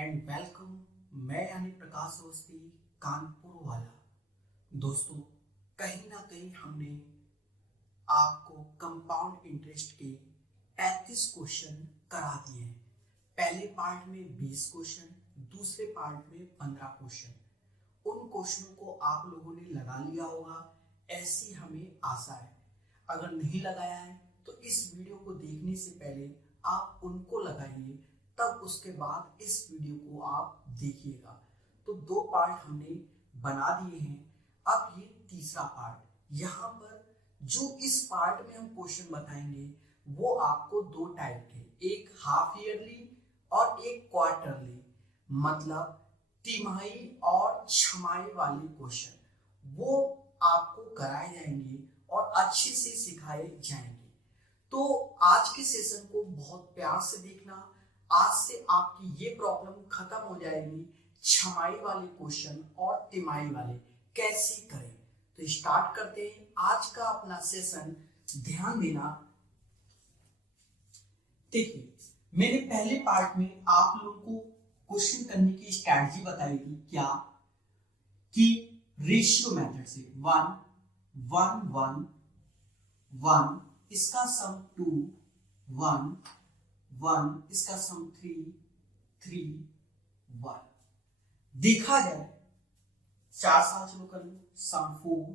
And welcome. मैं यानी प्रकाश अवस्थी, कानपुर वाला। दोस्तों, कहीं ना कहीं हमने आपको कंपाउंड इंटरेस्ट के 35 क्वेश्चन करा दिए हैं। पहले पार्ट में 20 क्वेश्चन, दूसरे पार्ट में 15 क्वेश्चन। उन क्वेश्चनों को आप लोगों ने लगा लिया होगा, ऐसी हमें आशा है। अगर नहीं लगाया है तो इस वीडियो को देखने से पहले आप उनको लगाइए, तब उसके बाद इस वीडियो को आप देखिएगा। तो 2 पार्ट हमने बना दिए हैं, अब ये तीसरा पार्ट। यहाँ पर जो इस पार्ट में हम क्वेश्चन बताएंगे वो आपको 2 टाइप के, एक हाफ ईयरली और एक क्वार्टरली, मतलब तिमाही और छमाही वाले क्वेश्चन, वो आपको कराए जाएंगे और अच्छे से सिखाए जाएंगे। तो आज के सेशन को बहुत प्यार से देखना। आज से आपकी ये प्रॉब्लम खत्म हो जाएगी, छमाही वाले क्वेश्चन और तिमाही वाले कैसे करें। तो स्टार्ट करते हैं आज का अपना सेशन। ध्यान देना। देखिए, मैंने पहले पार्ट में आप लोगों को क्वेश्चन करने की स्ट्रैटेजी बताई थी, क्या कि रेशियो मेथड से 1 1 1 1, इसका सम 2 1 1, इसका सम 3 3 1। देखा जाए 4 साल शुरू कर लो, सम 4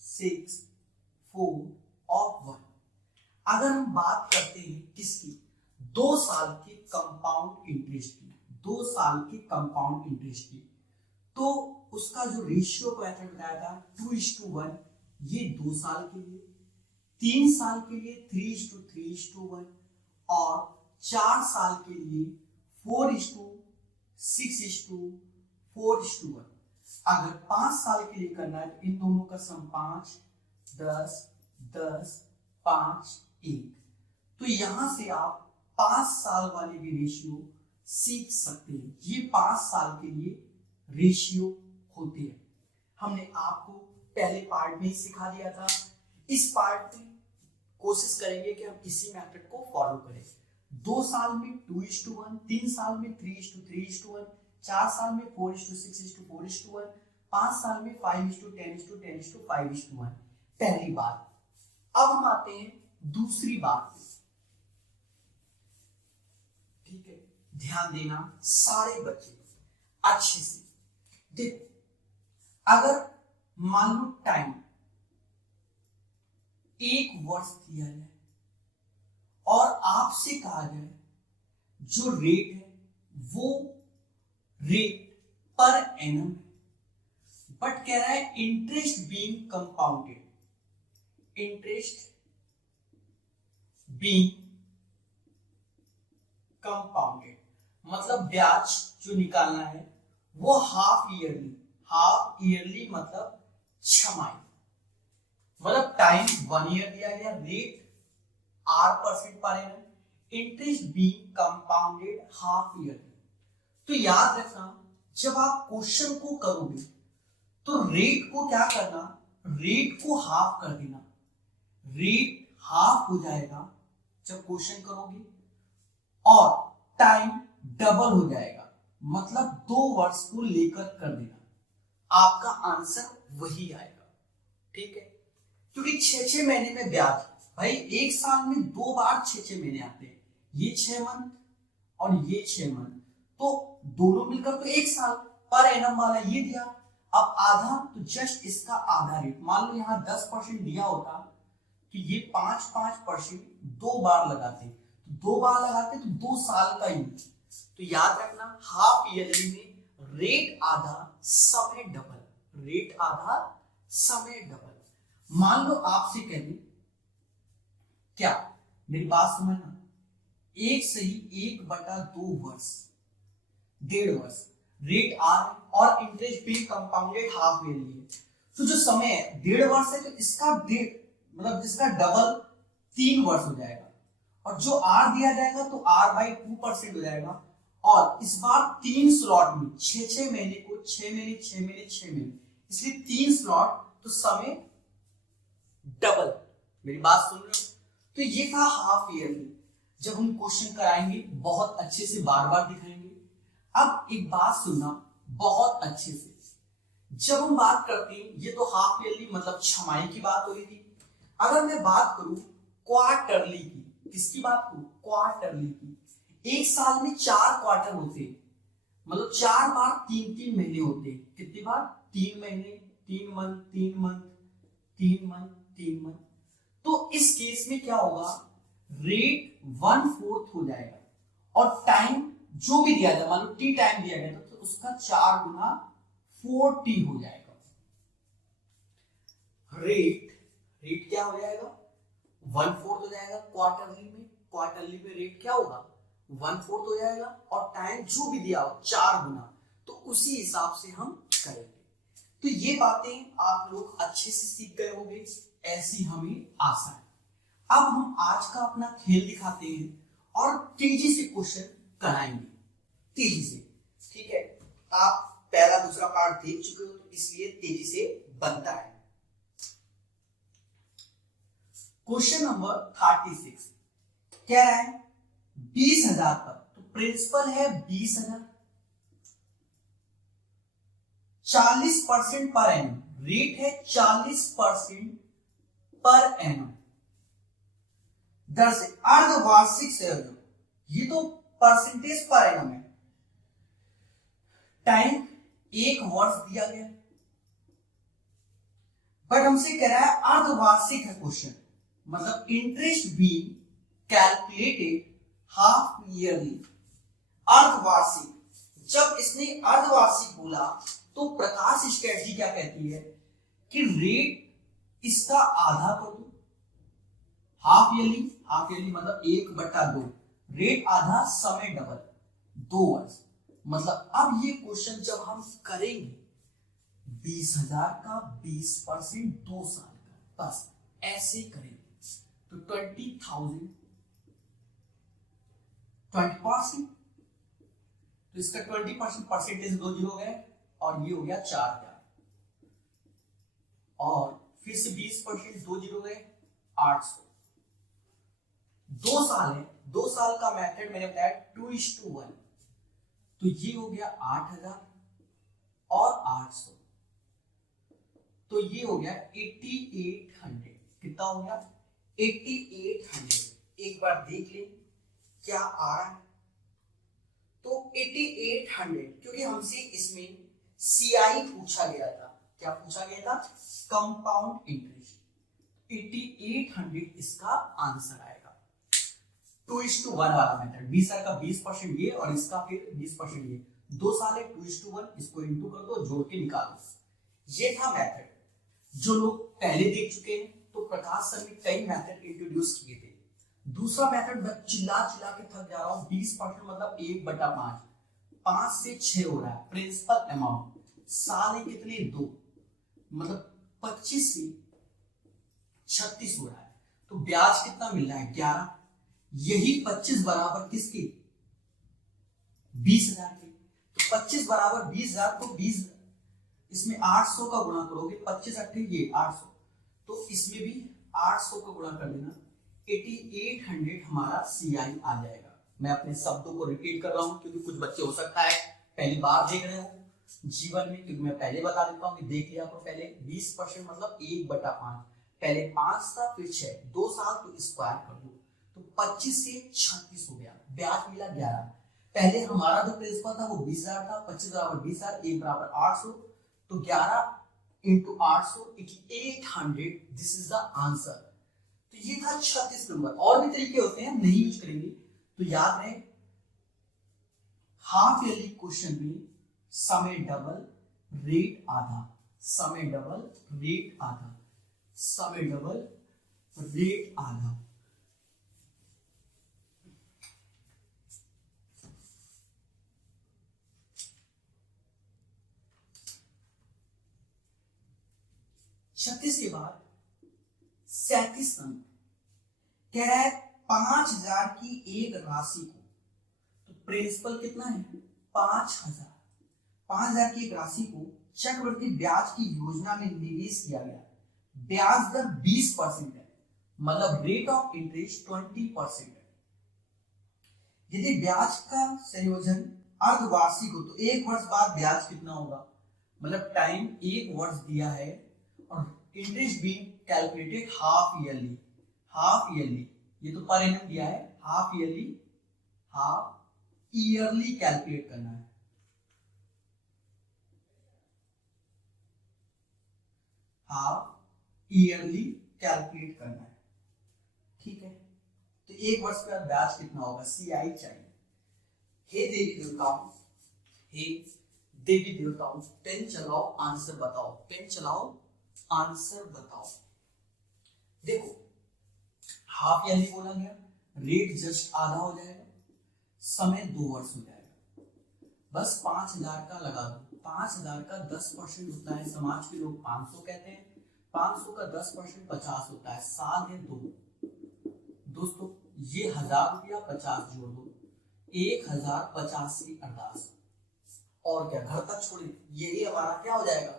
6 4 और 1। अगर हम बात करते हैं किसकी, 2 साल के कंपाउंड इंटरेस्ट की, 2 साल के कंपाउंड इंटरेस्ट की, तो उसका जो रेशियो मेथड बताया था 2:1, ये 2 साल के लिए, 3 साल के लिए 3:3:1 और 4 साल के लिए 4:6:4:1। अगर 5 साल के लिए करना है तो इन दोनों का सम 5 10 10 5 1। तो यहां से आप 5 साल वाले भी रेशियो सीख सकते हैं। ये 5 साल के लिए रेशियो होते हैं। हमने आपको पहले पार्ट में ही सिखा दिया था। इस पार्ट में कोशिश करेंगे कि हम इसी मेथड को फॉलो करें। 2 साल में 2:1, 3 साल में 3:3:1, 4 साल में 4:6:4:1, 5 साल में 5:10:10:5:1। पहली बात। अब हम आते हैं दूसरी बात पे। ठीक है, ध्यान देना सारे बच्चे अच्छे से। देखो, अगर मान लो टाइम 1 वर्ष दिया जाए और आपसे कहा जाए जो रेट है वो रेट पर एनम है, बट कह रहा है interest being compounded, interest being compounded, मतलब ब्याज जो निकालना है वो हाफ ईयरली मतलब छमाही, मतलब टाइम 1 ईयर दिया गया, rate R% per annum, interest being compounded half yearly. तो याद रखना, जब आप क्वेश्चन को करोगे तो रेट को क्या करना, रेट को हाफ कर देना। रेट हाफ हो जाएगा जब क्वेश्चन करोगे और टाइम डबल हो जाएगा, मतलब 2 वर्ष को लेकर कर देना। आपका आंसर वही आएगा। ठीक है, क्योंकि 6 महीने में ब्याज, भाई 1 साल में 2 बार 6 महीने आते हैं, ये 6 मंथ और ये 6 मंथ, तो दोनों मिलकर तो 1 साल पर एनम वाला ये दिया। अब आधा, तो जस्ट इसका आधा रेट, मान लो यहाँ 10% दिया होता तो ये 5% 2 बार लगाते, तो 2 बार लगाते तो 2 साल का ही। तो याद रखना, हाफ ईयरली में रेट आधा समय डबल, रेट आधा समय डबल। मान लो आपसे कह दें, क्या मेरी बात समझना, 1 सही 1/2 वर्ष, 1.5 वर्ष रेट आर और इंटरेस्ट भी कंपाउंडेड हाफ ईयरली है। तो जो समय है 1.5 वर्ष है, तो इसका मतलब इसका डबल 3 वर्ष हो जाएगा, और जो आर दिया जाएगा तो R/2% हो जाएगा। और इस बार 3 स्लॉट में 6 महीने को 6 महीने 6 महीने 6 महीने, इसलिए 3 स्लॉट, तो समय डबल। मेरी बात सुन रहे हो? तो ये था हाफ ईयरली। जब हम क्वेश्चन कराएंगे बहुत अच्छे से बार बार दिखाएंगे। अब एक बात सुनना बहुत अच्छे से, जब हम बात करते हैं, ये तो हाफ ईयरली मतलब छमाही की बात हो रही थी। अगर मैं बात करूं क्वार्टरली की, किसकी बात करूं? क्वार्टरली की। एक साल में 4 क्वार्टर होते हैं, मतलब 4 बार 3-3 महीने होते हैं। कितनी बार? 3 महीने, 3 मंथ, 3 मंथ, 3 मंथ, 3 मंथ। तो इस केस में क्या होगा? रेट 1/4 हो जाएगा और टाइम जो भी दिया जाए, मान लो टी टाइम दिया गया तो उसका 4 गुना 4t हो जाएगा। रेट क्या हो जाएगा? 1/4 हो जाएगा क्वार्टरली में। क्वार्टरली में रेट क्या होगा? 1/4 हो जाएगा और टाइम जो भी दिया हो 4 गुना, तो उसी हिसाब से हम करेंगे। तो ये बातें आप लोग अच्छे से सीख गए होंगे, ऐसी हमें आशा है। अब हम आज का अपना खेल दिखाते हैं और तेजी से क्वेश्चन कराएंगे, तेजी से। ठीक है, आप पहला दूसरा पार्ट देख चुके हो तो इसलिए तेजी से बनता है। क्वेश्चन नंबर 36 कह रहा है 20,000 पर, तो प्रिंसिपल है 20,000, 40% पर एनम, रेट है 40% पर एनम, दर से अर्धवार्षिक सहयोग, ये तो परसेंटेज पर एनम है। टाइम 1 वर्ष दिया गया, बट हमसे कह रहा है अर्धवार्षिक है क्वेश्चन, मतलब interest being calculated half yearly. अर्धवार्षिक, जब इसने अर्धवार्षिक बोला तो प्रकाश स्ट्रेटजी क्या कहती है कि रेट इसका आधा कर दो। हाफ ईयरली मतलब 1/2, रेट आधा, समय डबल, 2 वर्ष। मतलब अब ये क्वेश्चन जब हम करेंगे 20,000 का 20% 2 साल का, बस ऐसे करेंगे तो 20,000 20%, तो इसका 20% परसेंटेज 2 जीरो गए और ये हो गया 4,000, और फिर से 20% 2 जीरो गए 800। 2 साल है, 2 साल का मेथड मैंने बताया 2:1, तो ये हो गया 8,000 और 800, तो ये हो गया 8800। कितना हो गया? 8800। एक बार देख ले क्या आ रहा है। तो 8800, क्योंकि हमसे इसमें CI पूछा गया था। क्या पूछा गया था? Compound interest. 8800 इसका आंसर आएगा। 2:1 वाला मेथड, 20,000 का 20% ये और इसका फिर 20% ये, 2 साल है 2:1, इसको इंटू कर दो, जोड़ के निकालो। ये था मेथड। जो लोग पहले देख चुके हैं तो प्रकाश सर ने कई मेथड इंट्रोड्यूस किए थे। दूसरा मेथड मैं चिल्ला के थक जा रहा हूं, 20% मतलब 1/5, 5 से 6 हो रहा है प्रिंसिपल अमाउंट। साल है कितने? 2, मतलब 25 से 36 हो रहा है। तो ब्याज कितना मिल रहा है? 11। यही 25 बराबर किसके? 20,000 के। तो 25 बराबर 20,000, तो 20 इसमें 800 का गुणा करोगे, 25 8 ये 800, तो इसमें भी 800 का गुणा कर देना, 8800 हमारा CI आ जाएगा। मैं अपने शब्दों को रिपीट कर रहा हूं क्योंकि कुछ बच्चे हो सकता है पहली बार देख रहे हो जीवन में, क्योंकि मैं पहले बता देता हूं कि देख लिया आपको पहले। 20% मतलब 1/5, पहले 5 था फिर 6, 2 साल तो स्क्वायर कर दो, तो 25 से 36 हो गया। ब्याज मिला 11। पहले हमारा जो प्रिंसिपल था वो 20,000 था, 25 बराबर 20,000, 1 बराबर 800, तो 11 into 800 8800, this is the answer. तो ये था 36 नंबर। और भी तरीके होते हैं, नहीं यूज करेंगे, तो याद रहे हाफ ईयरली क्वेश्चन में समय डबल रेट आधा, समय डबल रेट आधा, समय डबल रेट आधा। छत्तीस के बाद 37 नंबर कह रहा है 5,000 की एक राशि को, तो प्रिंसिपल कितना है? 5,000। 5,000 की एक राशि को चक्रवृद्धि ब्याज की योजना में निवेश किया गया। ब्याज दर 20% है, मतलब रेट ऑफ इंटरेस्ट 20% है। यदि ब्याज का संयोजन अर्धवार्षिक हो तो एक वर्ष बाद ब्याज कितना होगा, मतलब टाइम एक वर्ष दिया है और interest being calculated half yearly, half yearly, ये तो पर एनम दिया है, हाफ ईयरली कैलकुलेट करना है, हाफ ईयरली कैलकुलेट करना है, ठीक है। तो एक वर्ष के बाद ब्याज कितना होगा, CI चाहिए। हे देवी देवताओं, हे देवी देवताओं, पेन चलाओ, आंसर बताओ, पेन चलाओ, आंसर बताओ। देखो हाफ ईयरली बोला गया, रेट जस्ट आधा हो जाएगा, समय 2 वर्ष हो जाएगा, बस 5000 का लगा दो, 5000 का 10% होता है, समाज के लोग 500 कहते हैं, 500 का 10% 50 होता है, साल है 2। दोस्तों ये 1000 रुपया 50 जोड़ दो, 1050 की अरदास, और क्या घर तक छोड़े, यही हमारा क्या हो जाएगा,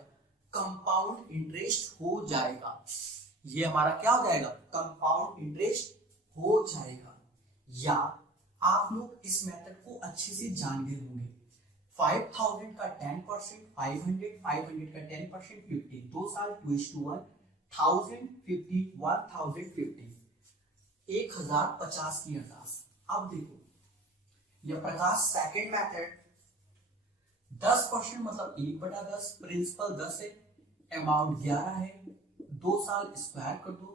कंपाउंड इंटरेस्ट हो जाएगा, ये हमारा क्या हो जाएगा, कंपाउंड इंटरेस्ट हो जाएगा। या आप लोग इस मेथड को अच्छे से जान गए होंगे, 5000 का 10%, 500 का 10%, 50, 2 साल 2:1, 1050, 1050, 1050 की अरदास। अब देखो यह प्रकाश सेकंड मेथड, 10% मतलब 1/10, प्रिंसिपल 10 है, अमाउंट 11 है, 2 साल स्क्वायर कर दो,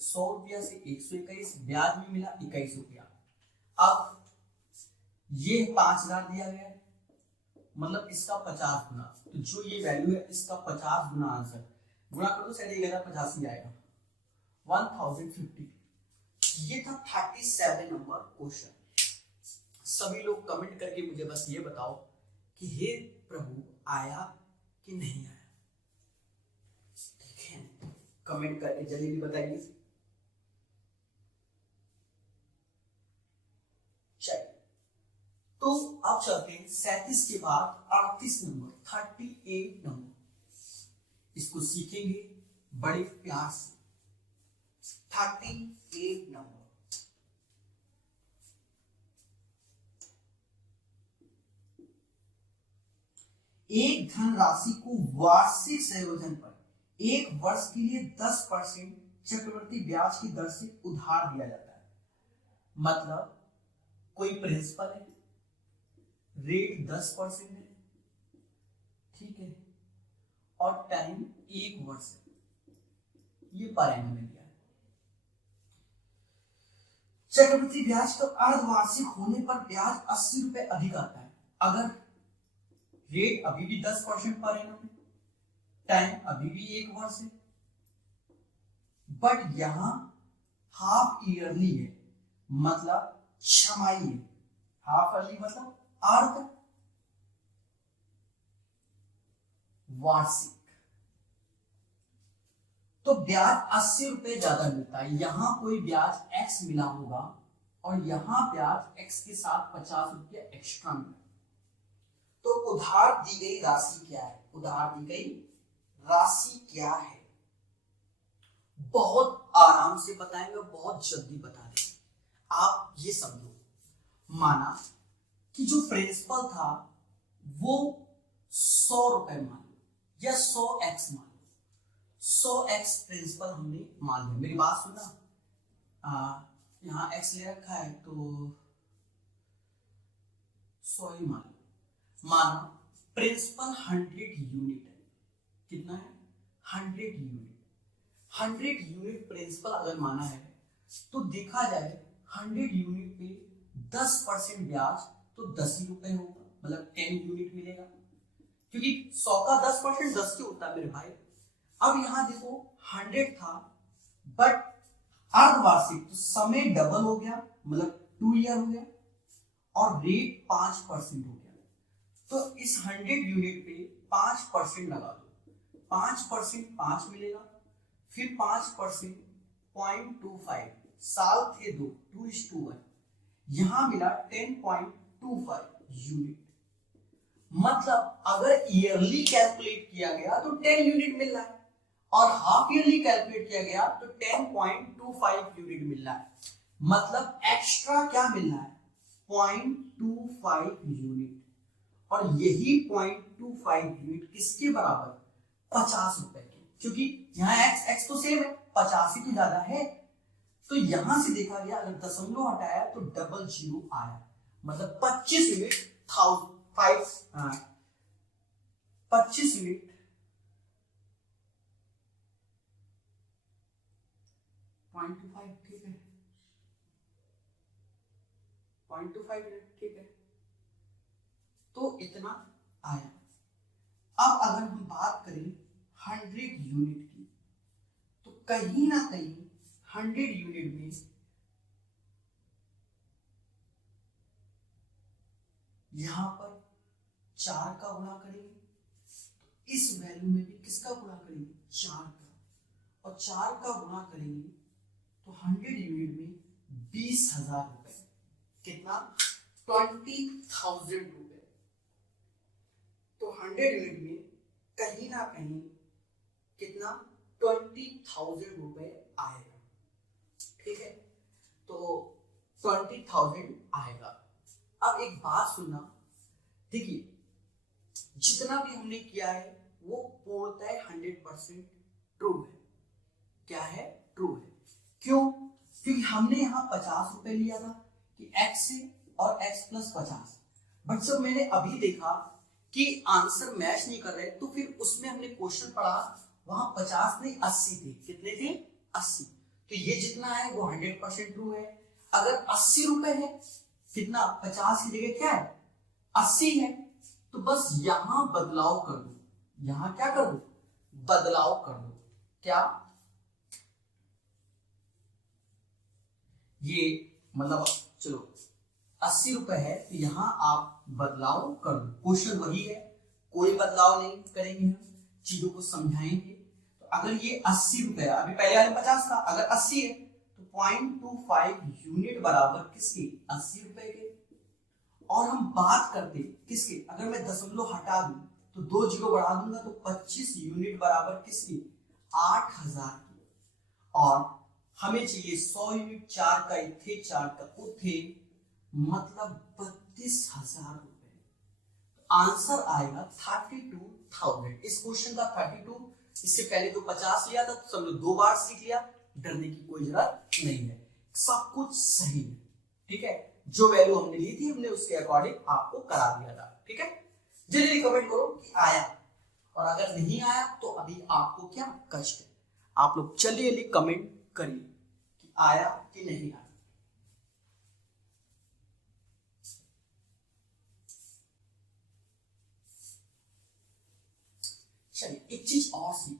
100 रुपया से 121, ब्याज में मिला 21 रुपया। अब ये 5000 दिया गया है, मतलब इसका 50 गुना, तो जो ये वैल्यू है इसका 50 गुना आंसर, गुना कर दो, शायद 1050 ही आएगा, 1050। ये था 37 नंबर क्वेश्चन। सभी लोग कमेंट करके मुझे बस ये बताओ कि हे प्रभु आया कि नहीं आया, ठीक है, कमेंट करके जल्दी बताइए। चलिए तो अब चलते हैं 37 के बाद 38 नंबर, 38 नंबर, इसको सीखेंगे बड़े प्यार से। 38 नंबर, एक धनराशि को वार्षिक संयोजन पर एक वर्ष के लिए 10% चक्रवृद्धि ब्याज की दर से उधार दिया जाता है। मतलब कोई प्रिंसिपल है, रेट 10% है, ठीक है, और टाइम 1 वर्ष है, ये पर एनम में दिया है। चक्रवृद्धि ब्याज तो अर्धवार्षिक होने पर ब्याज 80 रुपए अधिक आता है। अगर रेट अभी भी 10% पर एनम है, टाइम अभी भी 1 वर्ष है, बट यहां हाफ ईयरली है, मतलब छमाही है, हाफ ईयरली मतलब अर्ध वार्षिक, तो ब्याज 80 रुपए ज्यादा मिलता है। यहां कोई ब्याज x मिला होगा और यहां ब्याज x के साथ 50 रुपया एक्स्ट्रा मिला। तो उधार दी गई राशि क्या है, उधार दी गई राशि क्या है, बहुत आराम से बताएंगे, बहुत जल्दी बता देंगे। आप ये समझो, माना कि जो प्रिंसिपल था वो 100 रुपए मान लो या 100x मान लो, 100x प्रिंसिपल हमने मान लिया। मेरी बात सुना, यहाँ x ले रखा है तो 100 ही मान लो। माना प्रिंसिपल 100 यूनिट है, कितना है 100 यूनिट, 100 यूनिट प्रिंसिपल अगर माना है तो देखा जाए 100 यूनिट पे 10% ब्याज तो 10 ही रुपए होगा, मतलब 10 यूनिट मिलेगा, क्योंकि 100 का 10% 10 के होता है मेरे भाई। अब यहां देखो 100 था बट अर्धवार्षिक, तो समय डबल हो गया, मतलब 2 ईयर हो गया, और रेट 5% हो गया। तो इस 100 यूनिट पे 5% लगा दो, 5% 5 मिलेगा, फिर 5% 0.25, साल थे 2, 2:1, यहां मिला 10.25 यूनिट। मतलब अगर ईयरली कैलकुलेट किया गया तो 10 यूनिट मिल रहा है, और हाफ ईयरली कैलकुलेट किया गया तो 10.25 यूनिट मिल रहा है। मतलब एक्स्ट्रा क्या मिल रहा है, 0.25 यूनिट। और यही 0.25 यूनिट किसके बराबर, 50 रुपए के, क्योंकि यहाँ x तो सेम है, 50 ही तो ज्यादा है। तो यहां से देखा गया अगर दशमलव हटाया तो डबल जीरो आया, मतलब 25 यूनिट 25 यूनिट 0.25, ठीक है, 0.25 यूनिट, ठीक है, तो इतना आया। अब अगर हम बात करें 100 यूनिट की, तो कहीं ना कहीं 100 यूनिट में यहां पर 4 का गुणा करेंगे, तो इस वैल्यू में भी किसका गुणा करेंगे, 4 का, और 4 का गुणा करेंगे तो 100 यूनिट में 20,000 रुपए, कितना, 20,000 रुपए। तो 100 यूनिट में कहीं ना कहीं कितना, 20,000 रुपए आएगा, ठीक है, तो 20,000 आएगा। अब एक बात सुनना, देखिए जितना भी हमने किया है वो पूर्णतः 100% ट्रू है। क्या है, ट्रू है। क्यों, क्योंकि हमने यहाँ 50 रुपए लिया था कि x से और x प्लस 50, बट जब मैंने अभी देखा कि आंसर मैच नहीं कर रहे, तो फिर उसमें हमने क्वेश्चन पढ़ा, वहां 50 नहीं 80 थे, कितने थे, 80, तो ये जितना है वो 100% ट्रू है। अगर 80 रुपए है, कितना, 50 की जगह क्या है, 80 है, तो बस यहां बदलाव कर दो, यहां क्या कर दो, बदलाव कर दो, क्या, ये मतलब चलो 80 रुपए है, तो यहां आप बदलाव कर दो, क्वेश्चन वही है, कोई बदलाव नहीं करेंगे, हम चीजों को समझाएंगे। तो अगर ये 80 रुपए है, अभी पहले वाले 50 था, अगर 80 है तो 0.25 यूनिट बराबर किसके, 80 रुपए के। और हम बात करते किसके, अगर मैं दशमलव हटा दूं तो 2 जीरो बढ़ा दूंगा तो 25 यूनिट बराबर किसके, 8,000 की। और हमें चाहिए 100 यूनिट, 4 का इथे 4 का उथे, मतलब 32,000 रुपए। तो आंसर आएगा 32,000। इस क्वेश्चन का 32, इससे पहले तो 50 लिया था, तो समझो 2 बार सीख लिया, डरने की कोई जरूरत नहीं है, सब कुछ सही है, ठीक है, जो वैल्यू हमने ली थी हमने उसके अकॉर्डिंग आपको करा दिया था, ठीक है। जल्दी कमेंट करो कि आया, और अगर नहीं आया तो अभी आपको क्या कष्ट है, आप लोग जल्दी कमेंट करिए कि आया कि नहीं आया। चलिए एक चीज और सीख लो,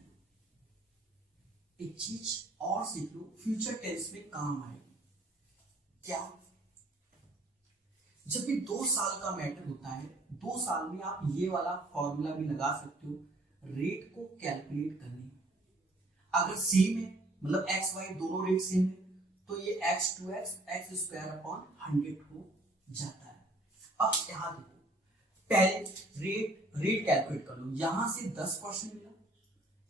एक चीज और सीख लो, फ्यूचर टेंस में काम आएगी। क्या, जब भी 2 साल का मैटर होता है, 2 साल में आप ये वाला फॉर्मूला भी लगा सकते हो, रेट को कैलकुलेट करने। अगर सेम है, मतलब एक्स वाई दोनों रेट सेम है, तो ये x two x square upon 100 हो जाता है। अब यहाँ देखो, पहले रेट कैलकुलेट कर लो, यहां से 10% मिला,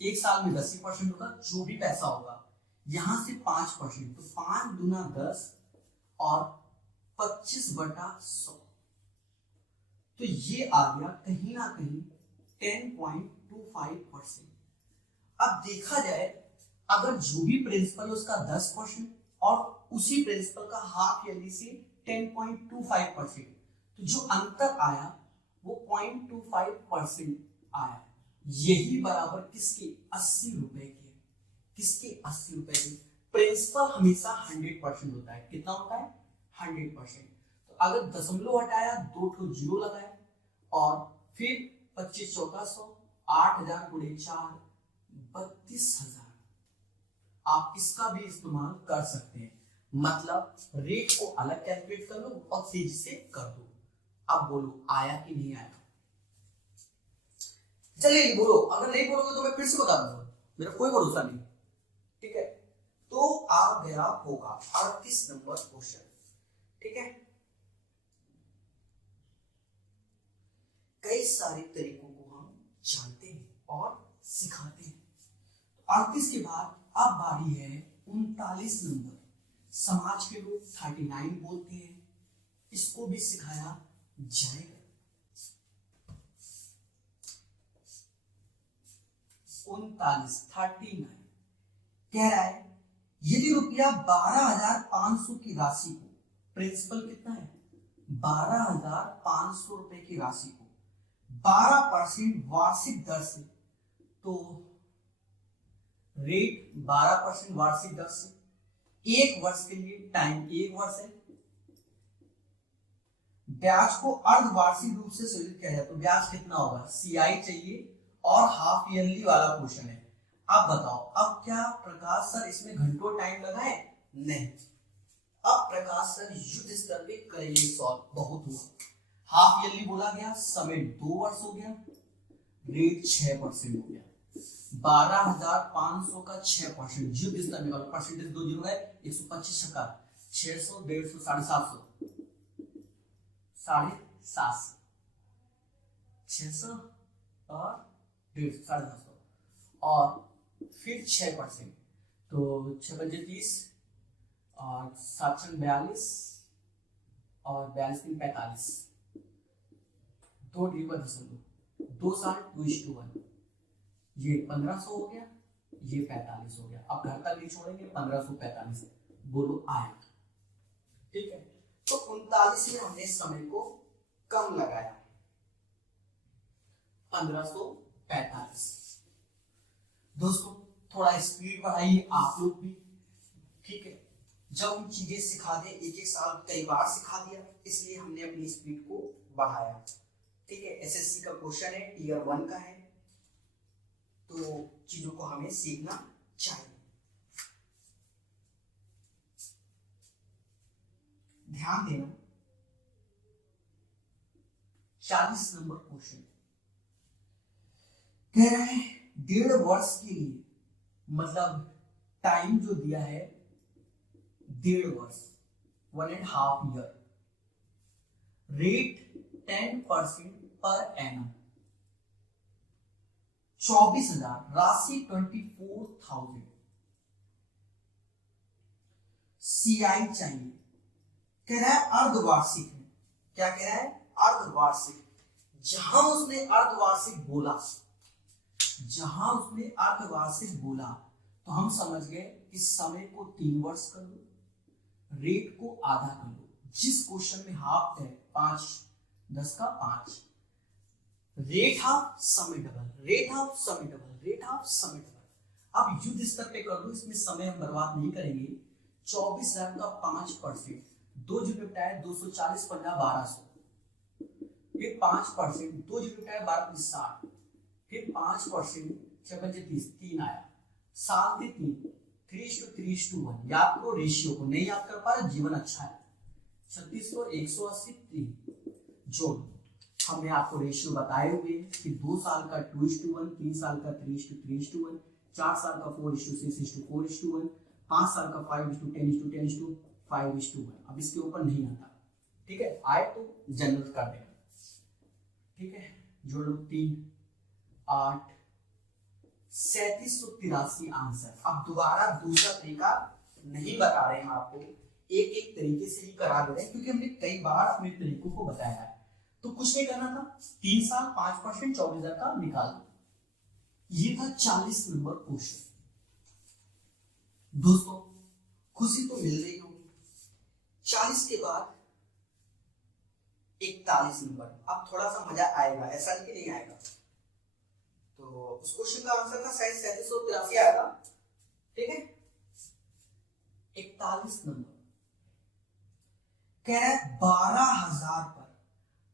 एक साल में 10% होगा, जो भी पैसा होगा, यहां से 5%, तो 5 दूना 10 और 25/100, तो ये आ गया कहीं ना कहीं 10.25%। अब देखा जाए, अगर जो भी प्रिंसिपल उसका 10% और उसी प्रिंसिपल का हाफ ईयरली से 10.25%, तो जो अंतर आया वो 0.25% आया, यही बराबर किसके, 80 रुपए के, किसके, 80 रुपए के। प्रिंसिपल हमेशा 100% होता है, कितना होता है, 100%। तो अगर दशमलव हटाया, 2 ठो जीरो लगाया, और फिर 25 चौका 100, 8,000 गुणे 4, 32,000। आप इसका भी इस्तेमाल कर सकते हैं, मतलब रेट को अलग कैलकुलेट कर लो और तेजी से कर दो। अब बोलो आया कि नहीं आया, चलिए बोलो, अगर नहीं बोलोगे तो मैं फिर से बता दूंगा, मेरा कोई भरोसा नहीं, ठीक है। तो आ गया होगा 38 नंबर क्वेश्चन, ठीक है। कई सारे तरीकों को हम जानते हैं और सिखाते हैं। 38 के बाद अब बारी है 39 नंबर, समाज के लोग 39 बोलते हैं, इसको भी सिखाया जाएगा। 39 कह रहा है यदि रुपया 12,500 की राशि को, प्रिंसिपल कितना है 12,500 रुपए की राशि को 12% वार्षिक दर से, तो रेट 12% वार्षिक दर से 1 वर्ष के लिए, टाइम 1 वर्ष है, ब्याज को अर्धवार्षिक रूप से सृजित किया जाए तो ब्याज कितना होगा, सीआई चाहिए और हाफ ईयरली वाला क्वेश्चन है। अब बताओ, अब क्या प्रकाश सर इसमें घंटों टाइम लगाए? नहीं, अब प्रकाश सर युद्ध स्तर पे करेंगे सॉल्व, बहुत हुआ। हाफ ईयरली बोला गया, समय 2 वर्ष हो गया, रेट 6% हो गया, 12,500 का 6%, युद्ध स्तर में परसेंटेज 2 जीरो गए, 125 छक्का 600, 150, 750, 750, 600 और 150, 750 और फिर 6%, तो 6 बजे 30 और 7 42 और 42 3 45, 2 डिवाइड 2 साल 2:1, ये 1500 हो गया, ये 45 हो गया। अब घर तक नहीं छोड़ेंगे, 1545 बोलो आएगा, ठीक है। तो 39 में हमने समय को कम लगाया, 1545। दोस्तों थोड़ा स्पीड बढ़ाइए आप लोग भी, ठीक है। जब हम चीजें सिखा दें, एक साल कई बार सिखा दिया, इसलिए हमने अपनी स्पीड को बढ़ाया, ठीक है। एसएससी का क्वेश्चन है, ईयर 1 का है, तो चीजों को हमें सीखना चाहिए। ध्यान देना, 40 नंबर क्वेश्चन कह रहा है 1.5 वर्ष के लिए, मतलब टाइम जो दिया है 1.5 वर्ष, 1.5 ईयर, रेट 10% पर एनम, 24,000, राशि 24,000, सीआई चाहिए, कह रहा है अर्धवार्षिक है। क्या कह रहा है? अर्धवार्षिक। जहां उसने अर्धवार्षिक बोला, जहां उसने अर्धवार्षिक बोला तो हम समझ गए कि समय को 3 वर्ष कर लो, रेट को आधा कर लो। जिस क्वेश्चन में हाफ है 5 10 का 5, रेट हाफ समय डबल, रेट हाफ समय डबल, रेट हाफ समय डबल। अब युद्ध स्तर पे कर लो, इसमें समय हम बर्बाद नहीं करेंगे। 24,000 का 5%, 2 जीरो निपटाए 240, 1200, फिर 5%, 2 जीरो निपटाए 12 60, फिर 5%, 6 बजे 30, 3 आया, 7 से 3, 3:1। याद करो रेशियो को, नहीं याद कर पा रहे जीवन अच्छा है। 3600, 180, 3 जोड़, हमने आपको रेशियो बताए हुए कि 2 साल का 2:1, 3 साल का 3:3:1, 4 साल का 4:6:4:1, 5 साल का 5:10:10:5:1। अब इसके ऊपर नहीं आता, ठीक है, आए तो जनरल कर देगा, ठीक है। जोड़ लो 3 8 3783 आंसर। अब दोबारा दूसरा तरीका नहीं बता रहे हैं आपको, एक एक तरीके से ही करा दे रहे हैं, क्योंकि हमने कई बार अपने तरीकों को बताया है। तो कुछ नहीं करना था, 3 साल 5%, 24,000 का निकाल दो। ये था 40 नंबर क्वेश्चन। दोस्तों खुशी तो मिल रही होगी। 40 के बाद 41 नंबर, अब थोड़ा सा मजा आएगा, ऐसा नहीं कि नहीं आएगा। तो उस क्वेश्चन का आंसर था शायद 3783 आएगा, ठीक है। 41 नंबर कह रहा है 12,000 पर,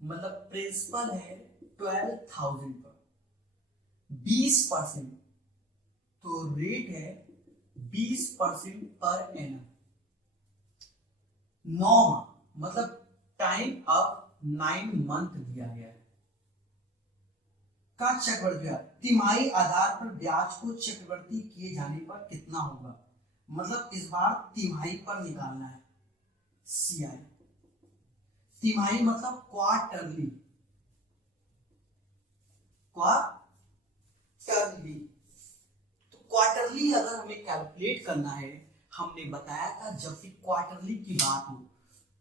मतलब प्रिंसिपल है 12,000 पर, 20%, तो रेट है 20% पर एनम, 9 माह, मतलब टाइम अब 9 मंथ दिया गया है का चक्रवृद्धि ब्याज, तिमाही आधार पर ब्याज को चक्रवृद्धि किए जाने पर कितना होगा, मतलब इस बार तिमाही पर निकालना है। सीआई, तिमाही मतलब क्वार्टरली, क्वार्टरली। तो क्वार्टरली अगर हमें कैलकुलेट करना है, हमने बताया था जब भी क्वार्टरली की बात हो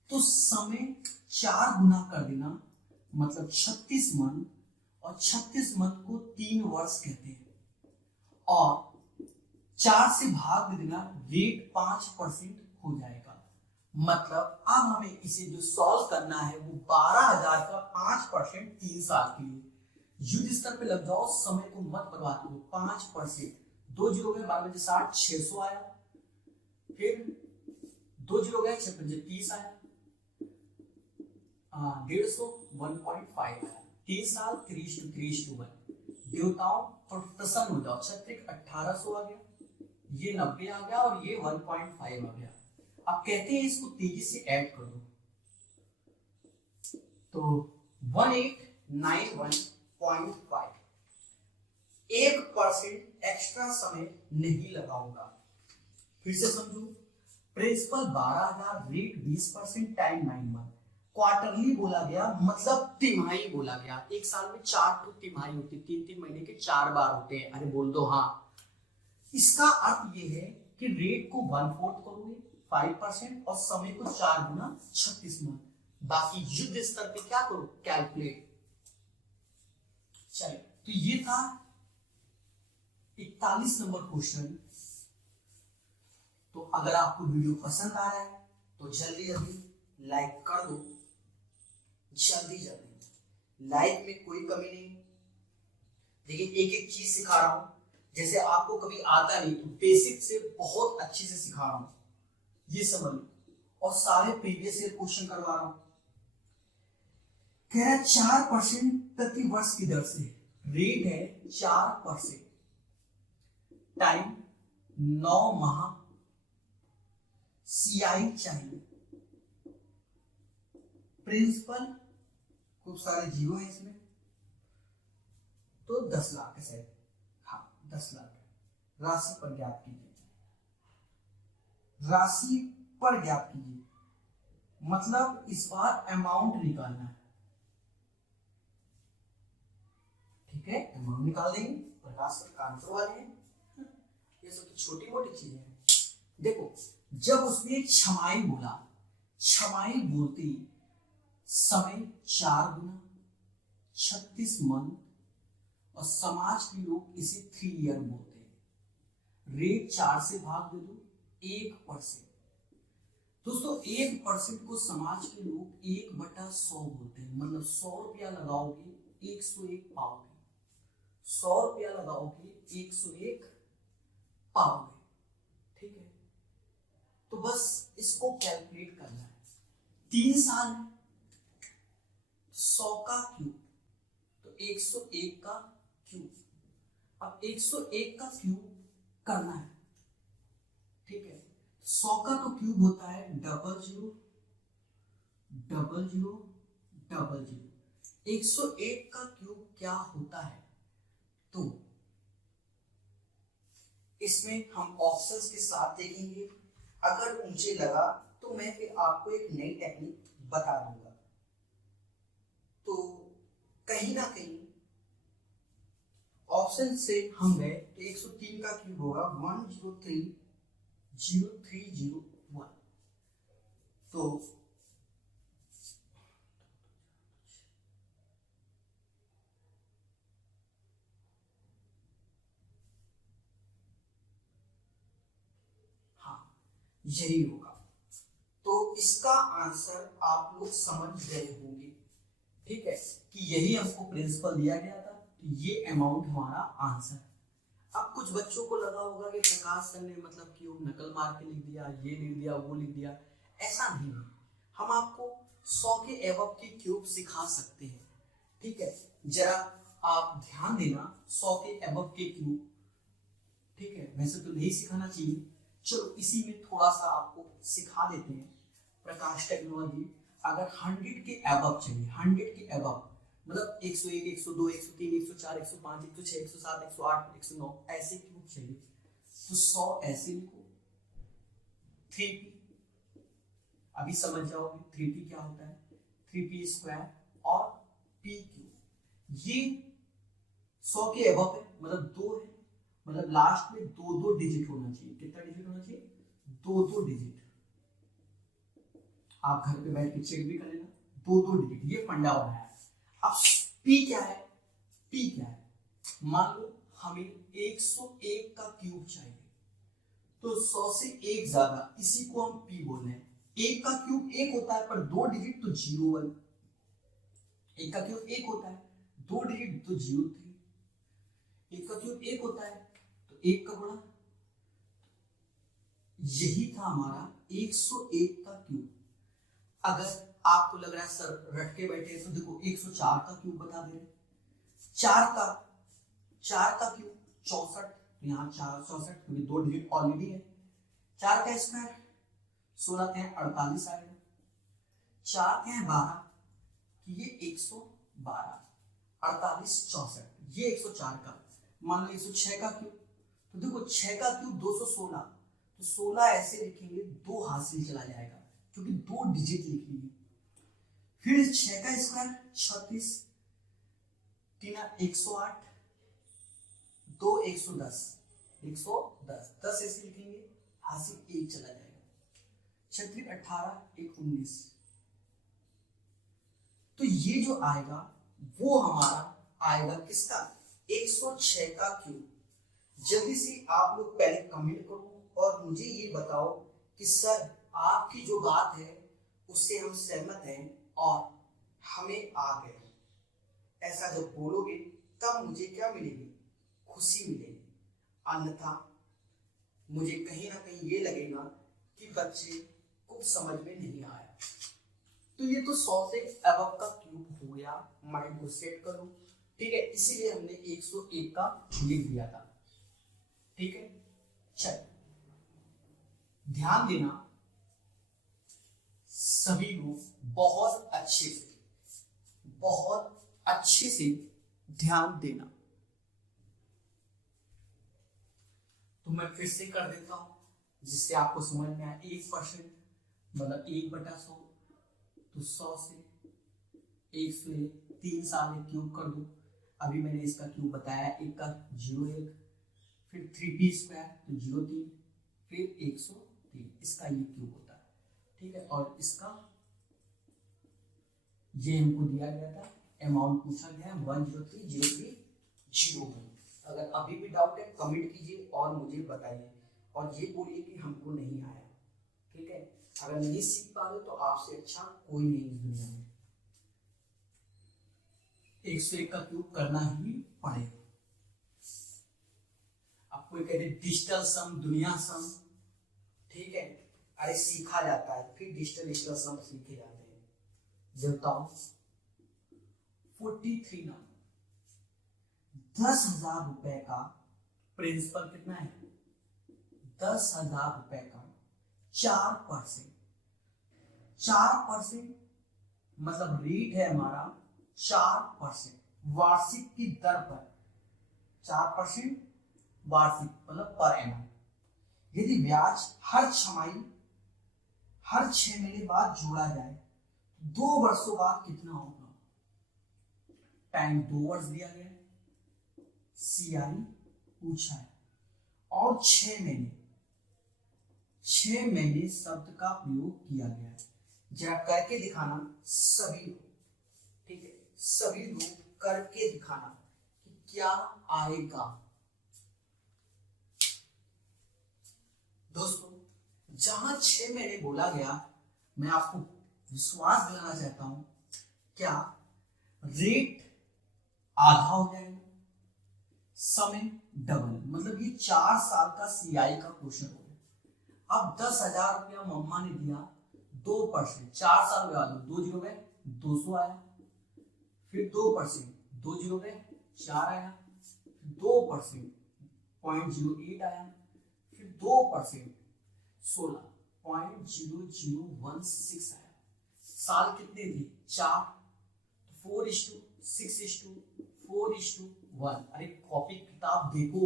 तो समय 4 गुना कर देना, मतलब 36 मंथ, और 36 मंथ को 3 वर्ष कहते हैं। और 4 से भाग दे देना, रेट 5% हो जाएगा। मतलब अब हमें इसे जो सॉल्व करना है वो 12,000 का 5% 3 साल के लिए। युद्ध स्तर पे लग जाओ, समय को मत बर्बाद करो। 5%, 2 जीरो गए 12 60, 600 आया, फिर 2 जीरो गए 6 पंजे 30 आया, 150, 1.5 आया। 3 साल 3:1। देवताओं पर प्रसन्न हो जाओ। 36, 1800 आ गया, ये 90 आ गया और ये 1.5 आ गया। अब कहते हैं इसको तेजी से ऐड कर दो, तो 1891.5। 1% एक्स्ट्रा समय नहीं लगाऊंगा। फिर से समझो, principal 12,000, rate 20%, time 9 month. Quarterly बोला गया मतलब तिमाही बोला गया। एक साल में 4 तिमाही होती, 3-3 महीने के 4 बार होते हैं। अरे बोल दो हाँ। इसका अर्थ ये है कि रेट को 1/4 करोगे 5% और समय को 4 गुना 36 मंथ। बाकी युद्ध स्तर पे क्या करो, कैलकुलेट। चलिए, तो ये था 41 नंबर क्वेश्चन। तो अगर आपको वीडियो पसंद आ रहा है तो जल्दी जल्दी लाइक कर दो, जल्दी जल्दी। लाइक में कोई कमी नहीं। देखिए, एक एक चीज सिखा रहा हूं, जैसे आपको कभी आता नहीं तो बेसिक से बहुत अच्छे से सिखा रहा हूं, ये समझ लो। और सारे प्रीवियस ईयर क्वेश्चन करवा रहा हूं। कह रहा है 4% प्रति वर्ष की दर से, रेट है 4%, टाइम 9 माह, सीआई चाहिए, प्रिंसिपल खूब सारे जीरो है इसमें, तो 10 लाख है शायद, हाँ 10 लाख है। राशि पर ज्ञात कीजिए, राशि पर ज्ञात कीजिए मतलब इस बार अमाउंट निकालना है। ठीक है, अमाउंट निकाल देंगे। प्रकाश सर आंसर वाले हैं, ये सब तो छोटी मोटी चीजें हैं। देखो, जब उसने छमाही बोला, छमाही बोलती समय 4 गुना 36 मंथ, और समाज के लोग इसे 3 ईयर बोलते हैं। रेट 4 से भाग दे दो, 1%। दोस्तों 1% को समाज के लोग 1/100 बोलते हैं। मतलब 100 रुपया लगाओगे 101 पाओगे, 100 रुपया लगाओगे 101 पाओगे। ठीक है, तो बस इसको कैलकुलेट करना है। 3 साल में 100 का क्यूब, तो 101 का क्यूब। अब 101 का क्यूब करना है। ठीक है, 100 का तो क्यूब होता है 00000000। 101 का क्यूब क्या होता है, तो इसमें हम ऑप्शंस के साथ देखेंगे। अगर मुझे लगा तो मैं फिर आपको एक नई टेक्निक बता दूंगा। तो कहीं ना कहीं ऑप्शन से हम गए तो 103 का क्यूब होगा 1030301। तो हाँ, यही होगा। तो इसका आंसर आप लोग समझ गए होंगे। ठीक है, कि यही हमको प्रिंसिपल दिया गया था, तो ये अमाउंट हमारा आंसर। अब कुछ बच्चों को लगा होगा कि प्रकाश सर ने मतलब क्यूब नकल मार के लिख दिया, ये लिख दिया, वो लिख दिया। ऐसा नहीं है, हम आपको 100 के एबव के क्यूब सिखा सकते हैं। ठीक है, जरा आप ध्यान देना, 100 के एबव के क्यूब। ठीक है, वैसे तो नहीं सिखाना चाहिए, चलो इसी में थोड़ा सा आपको सिखा देते हैं। प्रकाश टेक्नोलॉजी, अगर 100 के एबव चाहिए, 100 के एबव मतलब 101, 102, 103, 104, 105, 106, 107, 108, 109 ऐसे क्यूब चाहिए, तो 100 ऐसे लिखो। 3p अभी समझ जाओगे 3p क्या होता है, 3p स्क्वायर और p क्यूब। ये 100 के एबव है, मतलब 2 है, मतलब लास्ट में 2 डिजिट होना चाहिए। कितना डिजिट होना चाहिए, 2 डिजिट। आप घर पे बैठ के चेक भी कर लेना, 2 डिजिट, ये फंडा बनाया है। अब p क्या है, p क्या है, मान लो हमें 101 का क्यूब चाहिए, तो 100 से एक ज्यादा, इसी को हम p बोल रहे हैं। एक का क्यूब एक होता है, पर दो डिजिट तो 01। एक का क्यूब एक होता है, दो डिजिट तो 03। एक का क्यूब एक होता है तो एक का गुणा, यही था हमारा 101 का क्यूब। अगर आपको लग रहा है सर रट के बैठे तो देखो 104 का क्यूब बता दे रहे। चार का क्यूब 64, तो यहाँ 64 क्योंकि दो डिजिट ऑलरेडी है। 4 का स्क्वायर 16 के 48 आएगा। 4 के 12 कि ये 112, 48 64, ये 104 का। मान लो 106 का क्यूब, तो देखो 6 का क्यूब 216, तो 16 ऐसे लिखेंगे, 2 हाथ से चला जाएगा क्योंकि दो डिजिट लिखेंगे। फिर 6 का स्क्वायर 36, 3 108, 2 110, 110, 10 ऐसे लिखेंगे, हाथ से एक चला जाएगा। 36 18, 1 19। तो ये जो आएगा वो हमारा आएगा किसका, 106 का क्यूब। जल्दी से आप लोग पहले कमेंट करो और मुझे ये बताओ कि सर आपकी जो बात है उससे हम सहमत हैं और हमें आ गए। ऐसा जब बोलोगे तब मुझे क्या मिलेगी, खुशी मिलेगी। अन्यथा मुझे कहीं ना कहीं ये लगेगा कि बच्चे को समझ में नहीं आया। तो ये तो 100 से अबव का क्यूब हो गया, माइंड को सेट करो, ठीक है। इसीलिए हमने 101 का लिख दिया था, ठीक है। चल ध्यान देना सभी लोग, बहुत अच्छे से ध्यान देना। तो मैं फिर से कर देता हूं जिससे आपको समझ में आए। 1% मतलब 1/100, तो 100 से 1 से 3 साल क्यूब कर दो। अभी मैंने इसका क्यूब बताया, एक का 01, फिर 3p² तो 03, फिर 103, इसका ये क्यूब होता है, ठीक है। और इसका ये हमको दिया गया था, अमाउंट पूछा गया है 103,030। अगर अभी भी डाउट है कमेंट कीजिए और मुझे बताइए, और ये बोलिए कि हमको नहीं आया, ठीक है। अगर नहीं सीख पा रहे तो आपसे अच्छा कोई नहीं इस दुनिया में। 101 का क्यूब करना ही पड़ेगा। अब कोई कहते डिजिटल सम, दुनिया सम, ठीक है। अरे सीखा जाता है, फिर डिजिटल सम सीखे जाते हैं। बताओ 43 नंबर, 10,000 रुपए का प्रिंसिपल कितना है, 10,000 रुपए का 4%। 4% मतलब रेट है हमारा 4% वार्षिक की दर पर। 4% वार्षिक मतलब पर एनम। यदि ब्याज हर छमाही, हर 6 महीने बाद जोड़ा जाए, 2 वर्षों बाद कितना होगा। टाइम 2 वर्ष दिया गया है, सीआई पूछा है, और 6 महीने, 6 महीने शब्द का प्रयोग किया गया है। जरा करके दिखाना सभी लोग, ठीक है। सभी लोग करके दिखाना कि क्या आएगा। दोस्तों जहां 6 महीने बोला गया, मैं आपको विश्वास दिलाना चाहता हूं, क्या रेट आधा हो जाएगा, समय डबल, मतलब ये 4 साल का सीआई का क्वेश्चन हो गया। अब 10,000 रुपया मम्मा ने दिया, 2%, 4 साल में 2 जीरो गए, 200 आया। फिर 2%, 2 जीरो गए, 4 आया। 2% 0.08 आया। फिर 2% 16.0016 आया। साल कितने थे, 4, 4:6:4:1। अरे कॉपी किताब देखो,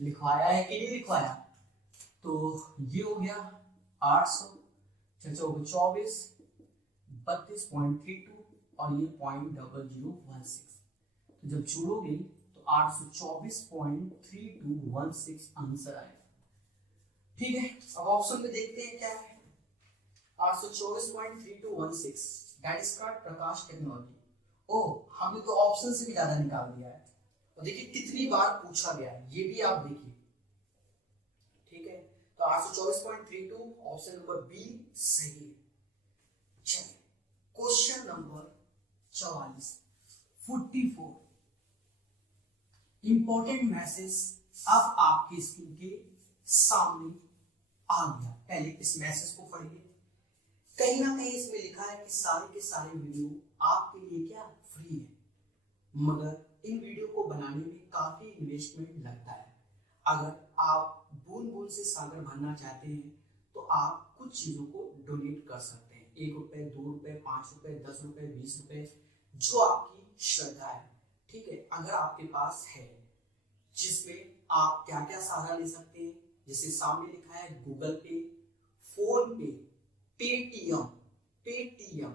लिखवाया है कि नहीं लिखवाया। तो ये हो गया 800, 24, 32.32 और ये 0.0016। तो जब जोड़ोगे तो 824.3216 आंसर आएगा, ठीक है। अब ऑप्शन में देखते हैं क्या है। 824.3216 that is called Prakash technology. ओ हमने तो ऑप्शन से भी ज्यादा निकाल दिया है। और देखिए कितनी बार पूछा गया है, ये भी आप देखिए। ठीक है, तो 824.32 ऑप्शन नंबर बी सही है। चलिए क्वेश्चन नंबर 44 इंपॉर्टेंट मैसेज अब आपके स्क्रीन के सामने आ गया। पहले इस मैसेज को पढ़िए। कहीं ना कहीं इसमें लिखा है कि सारे के सारे वीडियो आपके लिए क्या फ्री है, मगर इन वीडियो को बनाने में काफी इन्वेस्टमेंट लगता है। अगर आप बूंद बूंद से सागर भरना चाहते हैं तो आप कुछ चीजों को डोनेट कर सकते हैं। 1 रुपए, 2 रुपए, 5 रुपए, 10 रुपए, 20 रुपए, जो आपकी श्रद्धा है। ठीक है, अगर आपके पास है, जिसमें आप क्या क्या सहारा ले सकते हैं, जैसे सामने लिखा है गूगल पे, फोन पे, पेटीएम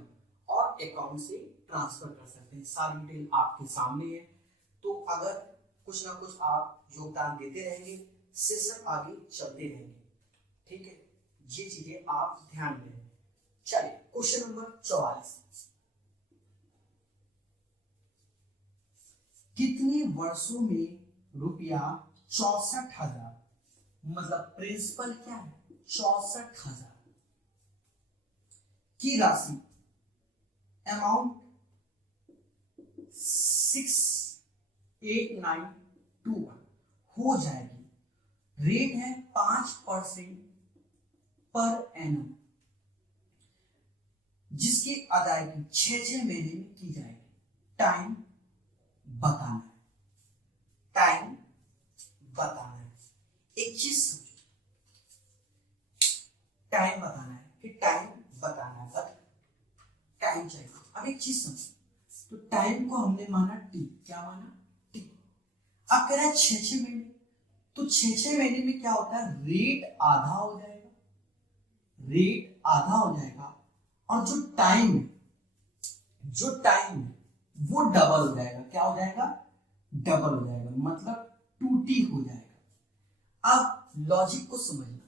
और अकाउंट से ट्रांसफर कर सकते हैं। सारी डिटेल आपके सामने है। तो अगर कुछ ना कुछ आप योगदान देते रहेंगे, सेशन आगे चलते रहेंगे। ठीक है, ये चीजें आप ध्यान दें। चलिए क्वेश्चन नंबर 44, कितने वर्षों में रुपया 64,000, मतलब प्रिंसिपल क्या है 64,000 की राशि, अमाउंट 68921 हो जाएगी। रेट है 5% पर एनम, जिसकी अदायगी 6 महीने में की जाएगी। टाइम बताना है, टाइम बताना है। एक चीज समझो, टाइम बताना है कि टाइम बताना है, बट टाइम चाहिए। अब एक चीज समझो, तो टाइम को हमने माना टी, क्या माना टी। अब कह रहा है 6 महीने, तो 6 महीने में क्या होता है, रेट आधा हो जाएगा, रेट आधा हो जाएगा, और जो टाइम है वो डबल हो जाएगा। क्या हो जाएगा, डबल हो जाएगा, मतलब 2t हो जाएगा। अब लॉजिक को समझना,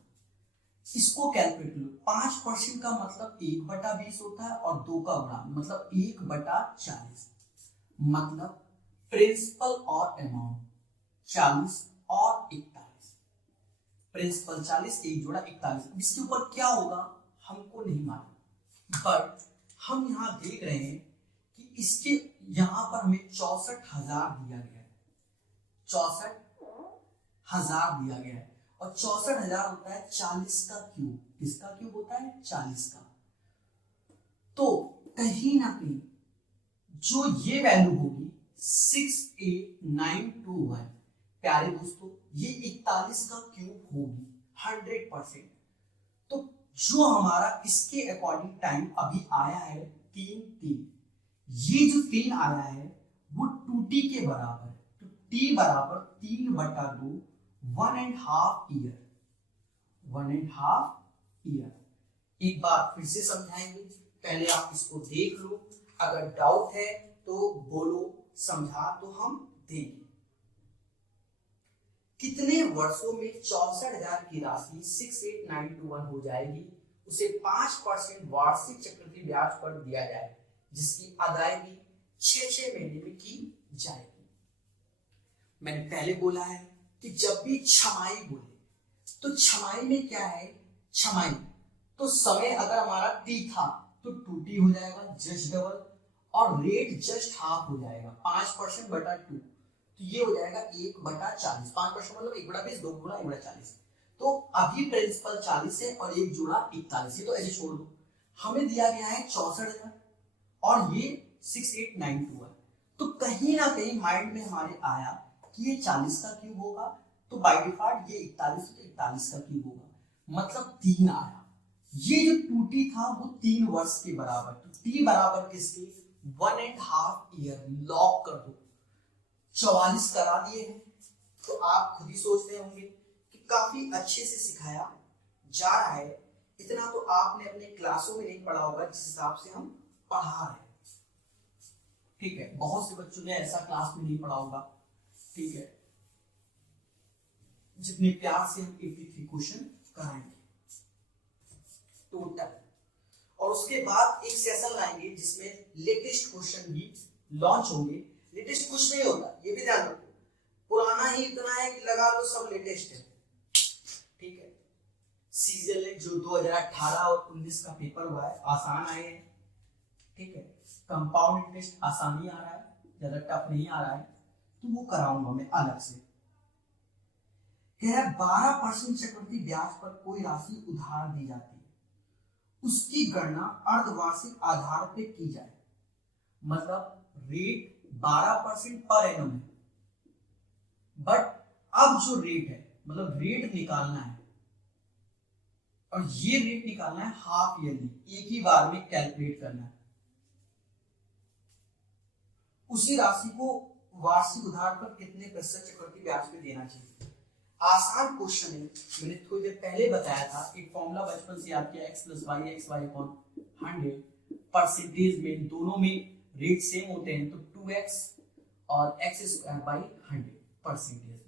इसको कैलकुलेट लो। 5% का मतलब 1/20 होता है, और 2 का गुणा मतलब 1/40, मतलब प्रिंसिपल और अमाउंट 40 और 41। प्रिंसिपल 40, एक जोड़ा 41। इसके ऊपर क्या होगा हमको नहीं मालूम, बट हम यहां देख रहे हैं कि इसके यहां पर हमें 64,000 दिया गया है, 64,000 दिया गया है, और 64,000 होता है 40 का क्यूब। किसका क्यूब होता है, 40 का। तो कहीं ना कहीं जो ये वैल्यू होगी 68921, प्यारे दोस्तों, ये 41 का क्यूब होगी 100%। तो जो हमारा इसके अकॉर्डिंग टाइम अभी आया है 3, ये जो 3 आया है वो 2t के बराबर है। तो t बराबर 3/2, 1.5 ईयर, 1.5 ईयर। एक बार फिर से समझाएंगे, पहले आप इसको देख लो, अगर डाउट है तो बोलो, समझा तो हम देंगे। कितने वर्षों में 64,000 की राशि 68921 हो जाएगी, उसे 5% वार्षिक चक्रवृद्धि ब्याज पर दिया जाए, जिसकी अदायगी 6 महीने में की जाएगी। मैंने पहले बोला है कि जब भी छमाही बोले तो छमाही में क्या है, छमाही तो समय अगर हमारा t था तो 2t हो जाएगा, जस्ट डबल, और रेट जस्ट हाफ हो जाएगा, 5%/2, तो ये हो जाएगा 1/40। 5% मतलब 1/20, 2 गुणा 1/40। तो अभी प्रिंसिपल 40 है और एक जोड़ा 41, ये तो ऐसे छोड़ दो। हमें दिया गया है 64,000 और ये 68921, तो कहीं ना कहीं माइंड में हमारे आया कि ये 40 का क्यूब होगा, तो बाय डिफॉल्ट ये 41 तो 41 का क्यूब होगा, मतलब 3 आया। ये जो 2t था वो 3 वर्ष के बराबर, तो t बराबर किसके, 1.5 ईयर। लॉक कर दो, 44 करा दिए हैं। तो आप खुद ही सोच रहे होंगे कि काफी अच्छे से सिखाया जा रहा है, इतना तो आपने अपने क्लासों में नहीं पढ़ा होगा जिस हिसाब से हम पढ़ा रहे हैं। ठीक है, बहुत से बच्चों ने ऐसा क्लास में नहीं पढ़ा होगा। ठीक है, जितने प्यार से हम 83 क्वेश्चन कराएंगे टोटल, और उसके बाद एक सेशन लाएंगे जिसमें लेटेस्ट क्वेश्चन भी लॉन्च होंगे। लेटेस्ट कुछ नहीं होता, ये भी ध्यान रखो, वाले सब लेटेस्ट है, ठीक है। सीजन ने जो 2018 और 19 का पेपर हुआ है आसान आए हैं, ठीक है। कंपाउंड इंटरेस्ट आसानी आ रहा है, ज्यादा टफ नहीं आ रहा है, तो वो कराऊंगा मैं अलग से। कह रहा है 12% चक्रवृद्धि ब्याज पर कोई राशि उधार दी जाती है, उसकी गणना अर्धवार्षिक आधार पे की जाए। मतलब रेट 12% पर एनम है, बट अब जो रेट है मतलब रेट निकालना है, और ये रेट निकालना है हाफ ईयरली, एक ही बार में कैलकुलेट करना है। उसी राशि को वार्षिक उधार पर कितने प्रतिशत चक्रवृद्धि ब्याज पे देना चाहिए। आसान क्वेश्चन है, मैंने थोड़ी देर पहले बताया था, एक फॉर्मूला बचपन से याद किया, x plus y x y upon 100। Percentage में दोनों में रेट सेम होते हैं, तो 2x और x स्क्वायर बाई 100 परसेंटेज में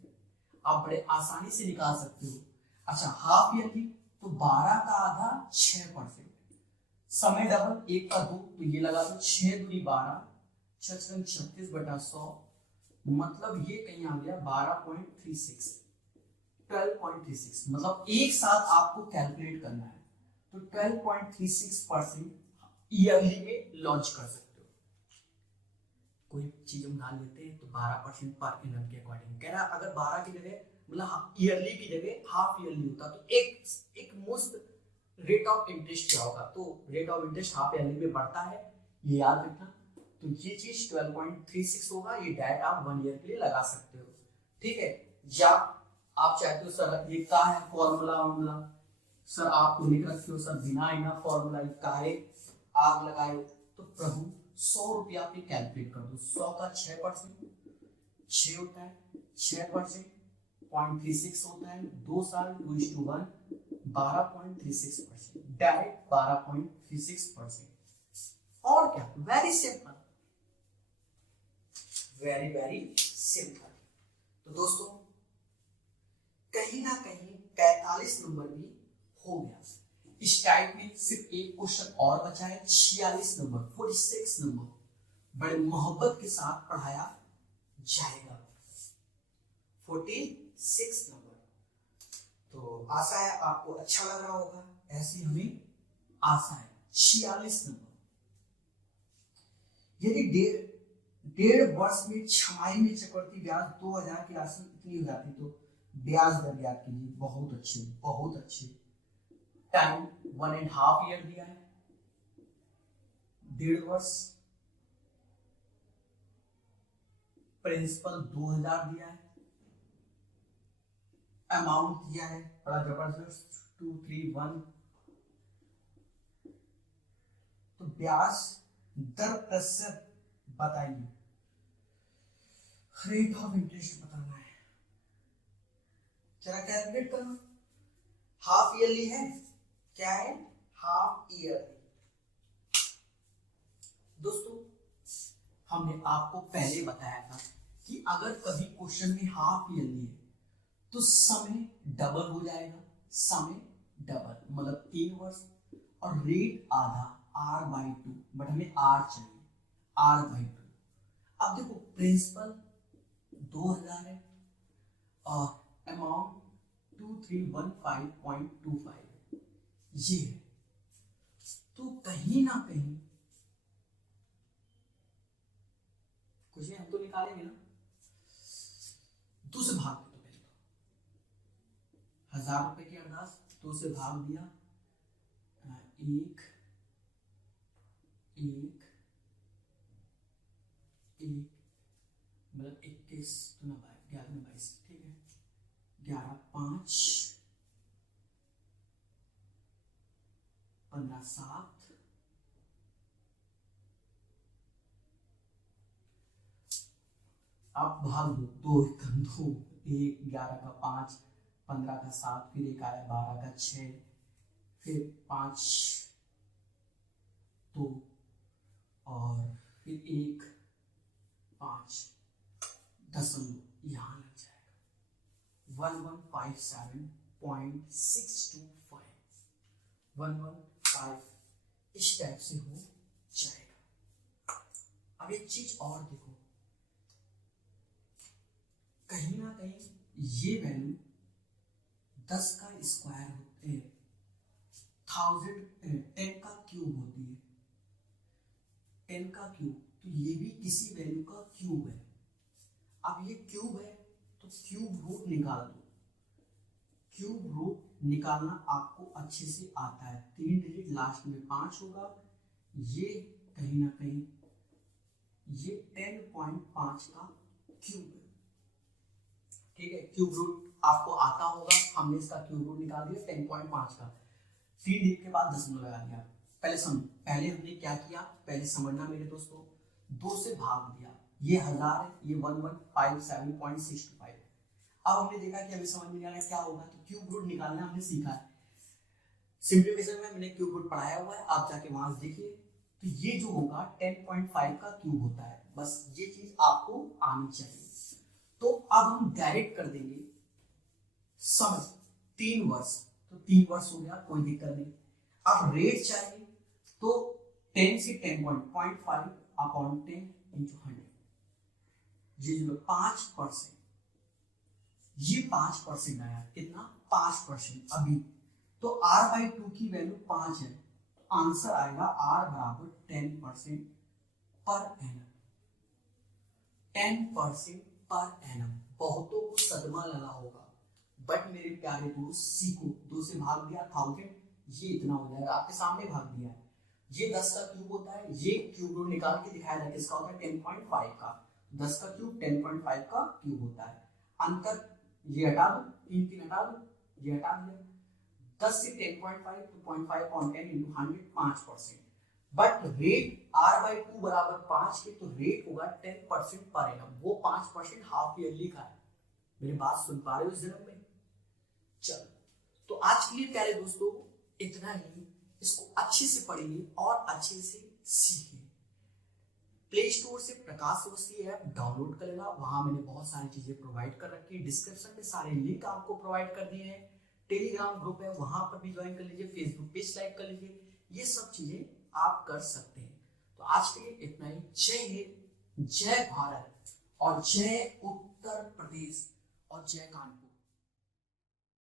आप बड़े आसानी से निकाल सकते हो। अच्छा हाफ ईयरली तो 12 का आधा 6%, समय डबल 1 का 2, तो ये लगा दो 6 दूनी 12, 36/100, मतलब ये कहीं आ गया 12.36, 12.36, मतलब एक साथ आपको कैलकुलेट करना है, तो 12.36% ईयरली में लॉन्च कर सकते हो। कोई चीज हम डाल लेते हैं तो 12% पर एनम के अकॉर्डिंग। कह रहा अगर 12 की जगह मतलब ईयरली की जगह हाफ ईयरली होता तो एक मोस्ट रेट ऑफ इंटरेस्ट क्या होगा, तो rate of interest half yearly में बढ़ता है, ये याद रखना। तो ये चीज 12.36 होगा, ये डायरेक्ट आप 1 ईयर के लिए लगा सकते हो, ठीक है। या आप चाहते हो सर ये का है फॉर्मूला सर आपको लिख रखे हो सर बिना इना फॉर्मूला काहे आग लगाए, तो प्रभु 100 रुपया पे कैलकुलेट कर दो। 100 का 6% 6 होता है, 6% 0.36 होता है, 2 साल 2:1 12.36%, डायरेक्ट 12.36%। और क्या, very simple, very very simple. तो दोस्तों कहीं ना कहीं 45 नंबर भी हो गया। इस टाइप में सिर्फ एक क्वेश्चन और बचा है, 46 नंबर 46 नंबर बड़े मोहब्बत के साथ पढ़ाया जाएगा। 46 नंबर, तो आशा है आपको अच्छा लग रहा होगा, ऐसी हमें आशा है। 46 नंबर, यदि डेढ़ वर्ष में छमाही में चक्रवृद्धि ब्याज 2000 की राशि इतनी हो जाती तो ब्याज दर याद कीजिए, बहुत अच्छे बहुत अच्छे। टाइम 1.5 ईयर दिया है, 1.5 वर्ष, प्रिंसिपल 2000 दिया है, अमाउंट दिया है बड़ा जबरदस्त 231, तो ब्याज दर प्रतिशत बताइए, रेट ऑफ इंटरेस्ट बताना है, जरा कैलकुलेट करना। हाफ ईयरली है, क्या है हाफ ईयरली। दोस्तों हमने आपको पहले बताया था कि अगर कभी क्वेश्चन में हाफ ईयरली है तो समय डबल हो जाएगा, समय डबल मतलब 3 वर्ष, और रेट आधा R/2, बट हमें R चाहिए, R/2। अब देखो प्रिंसिपल 2000 है और अमाउंट 2315.25 ये है, तो कहीं ना कहीं कुछ हम तो निकालेंगे ना, 2 से भाग दो, पहले तो 1000 रुपए की अरदास 2 से भाग दिया, 1 1 1 मतलब 21 तो ना 11 में 22, ठीक है, 11 5 15 7 आप भाग दो, 2 2 1 11 का 5 15 का 7, फिर एक आया 12 का 6, फिर 5 2 और फिर 1 5 दशमलव यहाँ लग जाएगा 1157.625, 115 इस टाइप से हो जाएगा। अब एक चीज और देखो, कहीं ना कहीं ये वैल्यू 10 का स्क्वायर होते हैं, 1000 का क्यूब होती है, 10 का क्यूब, तो ये भी किसी वैल्यू का क्यूब है। अब ये क्यूब है तो क्यूब रूट निकाल दो। क्यूब रूट निकालना आपको अच्छे से आता है, 3 डिजिट लास्ट में 5 होगा, ये कहीं ना कहीं ये 10.5 का क्यूब है, ठीक है। क्यूब रूट आपको आता होगा, हमने इसका क्यूब रूट निकाल दिया 10.5 का, 3 डिजिट के बाद दशमलव लगा दिया। पहले हमने क्या किया, पहले समझना मेरे दोस्तों, 2 से भाग दिया, ये 1000 है, ये 1157.625। अब हमने देखा कि अभी समझ में आ रहा है क्या होगा, तो क्यूब रूट निकालना हमने सीखा है, सिंप्लीफिकेशन में मैंने क्यूब रूट पढ़ाया हुआ है, आप जाके वहां से देखिए। तो ये जो होगा 10.5 का क्यूब होता है, बस ये चीज आपको आनी चाहिए। तो अब हम डायरेक्ट कर देंगे समझ 3 वर्ष, तो 3 वर्ष हो गया, कोई दिक्कत नहीं। अब रेट चाहिए तो 10 से 10.5 अपॉन 10 इंटू 100, ये जो 5%, ये 5% आया, कितना 5% अभी। तो r/2 की वैल्यू 5 है, तो आंसर आएगा r बराबर 10% पर एनम, 10% पर एनम। बहुतों को सदमा लगा होगा, बट मेरे प्यारे दोस्त सीखो, 2 से भाग दिया 1000, ये इतना हो जाएगा, आपके सामने भाग दिया है। ये 10 का क्यूब होता है, ये क्यूब रूट निकाल के दिखाया जाए किसका होता है 10.5 का, 10 का क्यूब 10.5 का क्यूब होता है। अंतर ये हटा दो, 3 हटा दो, ये हटा दिया, 10 से 10.5 तो 0.5 on 10 into 100 5%, but rate r/2 बराबर 5 के, तो रेट होगा 10% पर एनम, वो 5% हाफ ईयरली का है। मेरी बात सुन पा रहे हो इस जन्म में? चलो, तो आज के लिए प्यारे दोस्तों इतना ही, इसको अच्छे से पढ़िए और अच्छे से सीखिए। प्ले स्टोर से प्रकाश अवस्थी ऐप डाउनलोड कर लेना, वहां मैंने बहुत सारी चीजें प्रोवाइड कर रखी है, डिस्क्रिप्शन में सारे लिंक आपको प्रोवाइड कर दिए हैं। टेलीग्राम ग्रुप है, वहां पर भी ज्वाइन कर लीजिए, फेसबुक पेज लाइक कर लीजिए, ये सब चीजें आप कर सकते हैं। तो आज के लिए इतना ही। जय हिंद, जय भारत और जय उत्तर प्रदेश और जय कानपुर।